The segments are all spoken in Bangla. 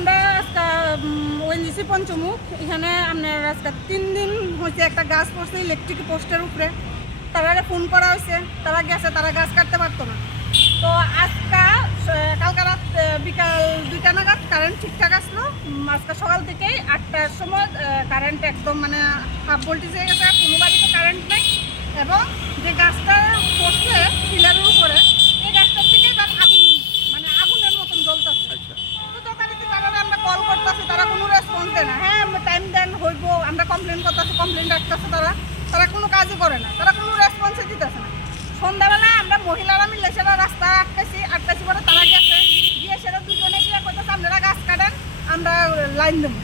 আমরা আজকে ওএনজিসি পঞ্চমুখ এখানে আপনার আজকে 3 দিন হয়েছে একটা গাছ পড়ছে ইলেকট্রিক পোস্টের উপরে। তারা ফোন করা হয়েছে, তারা গেছে, তারা গাছ কাটতে পারতো না। তো আজকে কালকে রাত বিকাল 2টা নাগাদ কারেন্ট ঠিকঠাক আসলো। আজকে সকাল থেকেই 8টার সময় কারেন্ট একদম মানে হাফ ভোল্টেজ হয়ে গেছে, কোনো বাড়িতে কারেন্ট নেই। এবং যে গাছটা পড়ছে পিলারের উপরে, এই গাছটার থেকে এবার আগুন মানে আগুনের মতন জ্বলতেছে। তো দোকানিতে তারা আমরা কল করতেছি, তারা কোনো রেসপন্স দেয় না। হ্যাঁ টাইম দেন, হইব, আমরা কমপ্লেন করতেছি, কমপ্লেন রাখতেছে, তারা কোনো কাজই করে না, তারা কোনো রেসপন্সই দিতেছে না। সন্ধ্যাবেলা আমরা মহিলারা মিলে সেটা রাস্তা আটকাইছি পরে তারা গেছে, গিয়ে সেটা দুজনে গিয়ে কইতেছে আপনারা গাছ কাটেন, আমরা লাইন দেবো।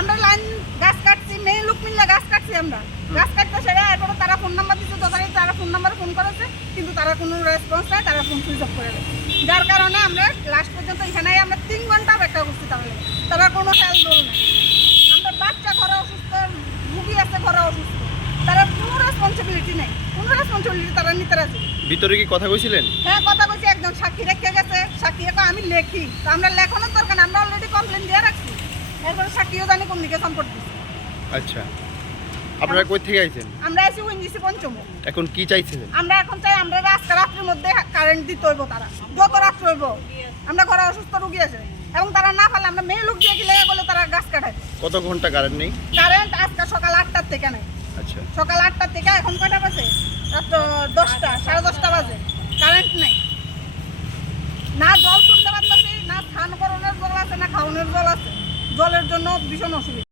আমরা লাইন গাছ কাটছি, মেয়ে লোক মিললে গাছ কাটছি, আমরা গাছ কাটতে সেটা এরপরে তারা ফোন নাম্বার দিচ্ছে, যথারীতি তারা ফোন নাম্বারে ফোন করেছে, কিন্তু তারা কোনো রেসপন্স নেয়, তারা ফোন সুইচ অফ করে দেয়। যার কারণে আমরা লাস্ট পর্যন্ত এখানে আমরা 3 ঘন্টা অপেক্ষা করছি, তারা কোনো হেল্প দোল নেই। আমরা বাচ্চা ঘরে অসুস্থ, রুগী আছে ঘরে অসুস্থ, তারা কোনো রেসপন্সিবিলিটি নেই, কোনো রেসপন্সিবিলিটি তারা নিতে রাজি। ভিতরে কি কথা কইছিলেন? হ্যাঁ কথা বলছি, একজন সাক্ষী রেখে গেছে, সাক্ষী আমি লেখি, তো আমরা লেখানোর দরকার না, আমরা অলরেডি কমপ্লেন দিয়ে রাখছি। এরপরে সাক্ষীও জানি কমিউনিকেশন করতেছি। আচ্ছা, আপনারা কই থেকে আইছেন? আমরা আছি ওএনজিসি পঞ্চমুখ। এখন কি চাইছেন? আমরা এখন চাই আমরা আজকে রাত্রের মধ্যে কারেন্ট দিতে হইব, তারা যত রাত্র হইব। আমরা ঘরে অসুস্থ রুগী আছে এবং তারা না পারলে আমরা মেয়ে লোক দিয়ে গেলে বলে তারা গাছ কাটায়। কত ঘন্টা কারেন্ট নেই? কারেন্ট আজকে সকাল 8টার থেকে নেই। আচ্ছা, সকাল 8টার থেকে এখন কয়টা বাজে? রাত 10টা, 10:30 বাজে, কারেন্ট নেই। না জল তুলতে পারতেছি, না স্নান করণের জল আছে, না খাওয়ানোর জল আছে। জলের জন্য ভীষণ অসুবিধা।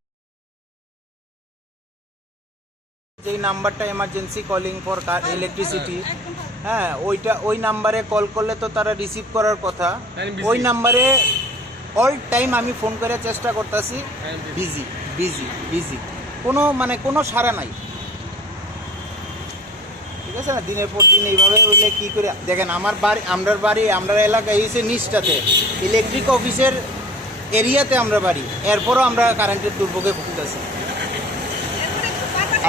যেই নাম্বারটা এমার্জেন্সি কলিং ফর ইলেকট্রিসিটি, হ্যাঁ ওই নাম্বারে কল করলে তো তারা রিসিভ করার কথা। ওই নাম্বারে অল টাইম আমি ফোন করে চেষ্টা করতেছি, বিজি বিজি বিজি, কোনো সাড়া নাই। ঠিক আছে না, দিনের পর দিন এইভাবে হইলে কী করে দেখেন। আমরা এলাকায় হয়েছে নিচটাতে, ইলেকট্রিক অফিসের এরিয়াতে আমরা বাড়ি, এরপরও আমরা কারেন্টের দুর্ভোগে ভুগতেছি।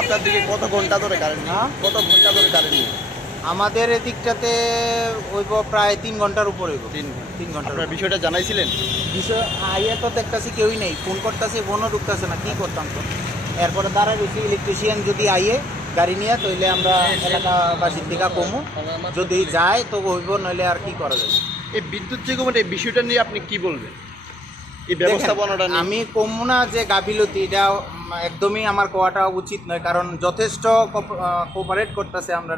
আপনার দিকে কত ঘন্টা ধরে কারেন্ট নেই? কত ঘন্টা ধরে কারেন্ট নেই? আমাদের এদিকটাতে হইব প্রায় 3 ঘন্টার উপর হইব। 3 ঘন্টা। আপনারা বিষয়টা জানাইছিলেন? বিষয় আইয়া তো দেখতেছি কেউই নেই, ফোন করতেছে, ফোনও ঢুকতেছে না, কী করতাম তো। এরপরে দাঁড়ায় রয়েছি ইলেকট্রিশিয়ান যদি আইয়ে গাড়ি নিয়ে, তৈলে আমরা এলাকাবাসীর দিকে কমু, যদি যায় তো হইব, নইলে আর কি করা যাবে। এই বিদ্যুৎ নিগমের এই বিষয়টা নিয়ে আপনি কি বলবেন? এই ব্যবস্থাপনাটা নিয়ে আমি কমু না যে গাফিলতি, এটা একদমই আমার কোয়াটা উচিত নয়, কারণ যথেষ্ট কোঅপারেট করতেছে আমরা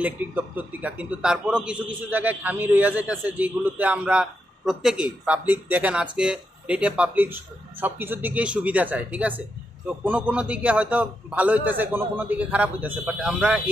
ইলেকট্রিক দপ্তর থেকে, কিন্তু তারপরও কিছু কিছু জায়গায় খামি রইয়া যাইতেছে, যেগুলোতে আমরা প্রত্যেকেই পাবলিক, দেখেন আজকে ডেটে পাবলিক সব কিছুর দিকেই সুবিধা চায়, ঠিক আছে। তো কোনো দিকে হয়তো ভালো হইতেছে, কোনো দিকে খারাপ হইতেছে, বাট আমরা এই